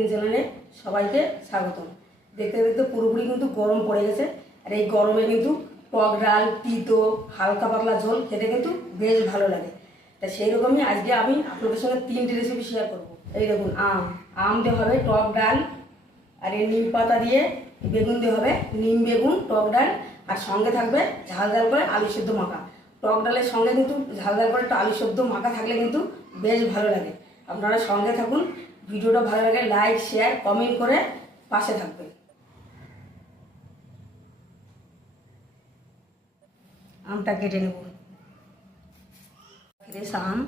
Tiffin চ্যানেলে সবাইকে স্বাগতম। দেখতে দেখতে পুরোপুরি কিন্তু গরম পড়ে গেছে, আর এই গরমে কিন্তু টক ডাল, তিতো, হালকা পাতলা ঝোল খেতে কিন্তু বেশ ভালো লাগে। তা সেই রকমই আজকে আমি আপনাদের সঙ্গে 3টে রেসিপি শেয়ার করবো। এই দেখুন, আম দিয়ে হবে টক ডাল, আর এই নিম পাতা দিয়ে বেগুন দিয়ে হবে নিম বেগুন টক ডাল, আর সঙ্গে থাকবে ঝাল ঝাল করে আলু সেদ্ধ মাখা। টক ডালের সঙ্গে কিন্তু ঝাল ঝাল করে একটা আলু সেদ্ধ মাখা থাকলে কিন্তু বেশ ভালো লাগে। আপনারা সঙ্গে থাকুন, ভিডিওটা ভালো লাগে লাইক শেয়ার কমেন্ট করে পাশে থাকবেন। আমটা কেটে নেব, ফ্রেশ আম।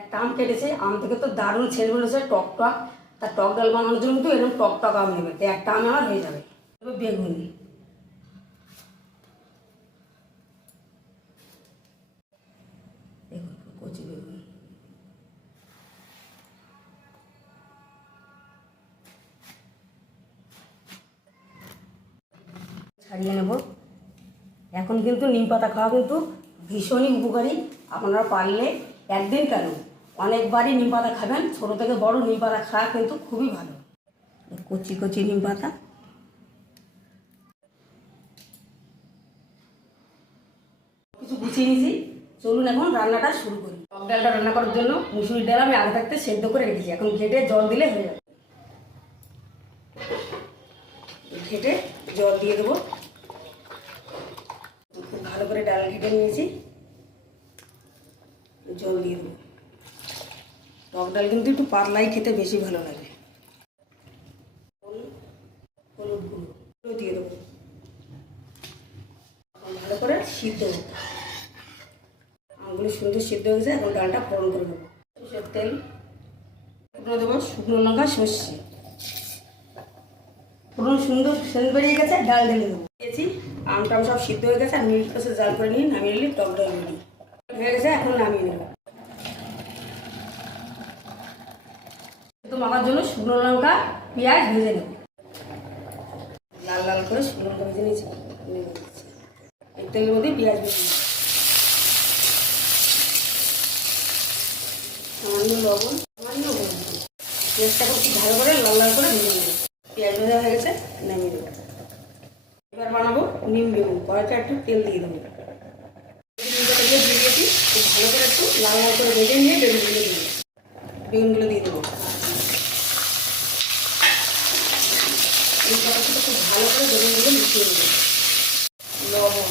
একটা আম কেটেছে, আম থেকে তো দারুণ ছেলে বলেছে টক টক, তার টক ডাল বানানোর জন্য কিন্তু এরকম টক টক আম নেবে, তো একটা আম আমার হয়ে যাবে। বেগুন, দেখুন কচি বেগুন ছাড়িয়ে নেব। এখন কিন্তু নিম পাতা খাওয়া কিন্তু ভীষণই উপকারী। আপনারা পারলে একদিন কেন অনেকবারই নিম পাতা খাবেন, ছোটো থেকে বড় নিম পাতা খাওয়া কিন্তু খুবই ভালো। কচি কচি নিম পাতা কিছু গুছিয়ে নিয়েছি, চলুন এখন রান্নাটা শুরু করি। টক ডালটা রান্না করার জন্য মুসুরির ডাল আমি আগে থাকতে সেদ্ধ করে রেখেছি, এখন ঘেটে জল দিলে হয়ে যাবে। ঘেটে জল দিয়ে দেবো, খুব ভালো করে ডাল ঘেটে নিয়েছি, জল দিয়ে দেবো। টক ডাল কিন্তু একটু পাতলাই খেতে বেশি ভালো লাগে। হলুদ গুঁড়ো দিয়ে দেবো, ভালো করে সিদ্ধ দেবো। আমগুলো সুন্দর সিদ্ধ হয়ে গেছে, এখন ডালটা ফোড়ন করে দেবো। সরষের তেল দেবো, শুকনো লঙ্কা, সর্ষে ফোড়ন সুন্দর সেন্ট বেরিয়ে গেছে, ডাল ঢেলে দেবো। দিয়েছি আমটা সব সিদ্ধ হয়ে গেছে, আর মিনিট পাশে জাল করে নিয়ে নামিয়ে নিলে টক ডাল রেডি হয়ে গেছে। এখন নামিয়ে নেব। তো মাখার জন্য শুকনো লঙ্কা পেঁয়াজ ভেজে নেব, লাল লাল করে শুকনো লঙ্কা ভেজে নিয়েছি। এই তেলের মধ্যে পেঁয়াজ ভেজে নেব, সামান্য লবণ, সামান্য হলুদ, পেঁয়াজটা খুব ভালো করে লাল লাল করে ভেজে নেব। পেঁয়াজ ভাজা হয়ে গেছে, নামিয়ে দেবো। এবার বানাবো নিম বেগুন। কড়াইতে একটু তেল দিয়ে দেবো, দিয়ে দিয়েছি, খুব ভালো করে একটু লাল লাল করে ভেজে নিয়ে বেগুনগুলো দিয়ে দেবো। এই কড়াইটা খুব ভালো করে বেগুনগুলো মিশিয়ে দেবো। লবণ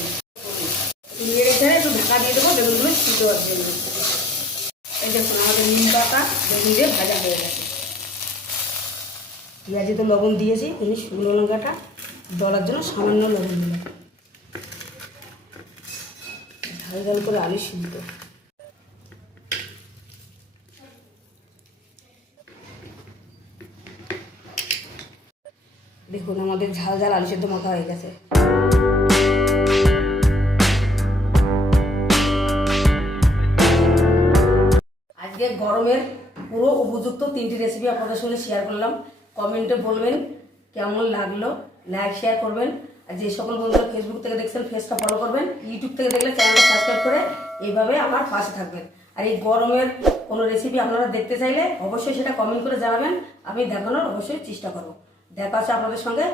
দিয়ে রেখে একটু ঢাকা দিয়ে দেবো বেগুনগুলো সিদ্ধ হওয়ার জন্য। এই দেখুন আমাদের নিম পাতা বেগুন দিয়ে ভাজা হয়ে গেছে। পেঁয়াজে তো লবণ দিয়েছি, এমনি শুকনো লঙ্কাটা দলার জন্য সামান্য লবণ দিলাম। ঝাল ঝাল করে আলু সিদ্ধ, দেখুন আমাদের ঝাল ঝাল আলু সিদ্ধ মাখা হয়ে গেছে। আজকে গরমের পুরো উপযুক্ত 3টি রেসিপি আপনাদের সঙ্গে শেয়ার করলাম। কমেন্টে বলবেন কেমন লাগলো, লাইক শেয়ার করবেন, আর যে সকল বন্ধুরা ফেসবুক থেকে দেখছেন পেজটা ফলো করবেন, ইউটিউব থেকে দেখলে চ্যানেলটা সাবস্ক্রাইব করে এইভাবে আমার পাশে থাকবেন। আর এই গরমের কোনো রেসিপি আপনারা দেখতে চাইলে অবশ্যই সেটা কমেন্ট করে জানাবেন, আমি দেখানোর অবশ্যই চেষ্টা করব। দেখা হচ্ছে আপনাদের সঙ্গে।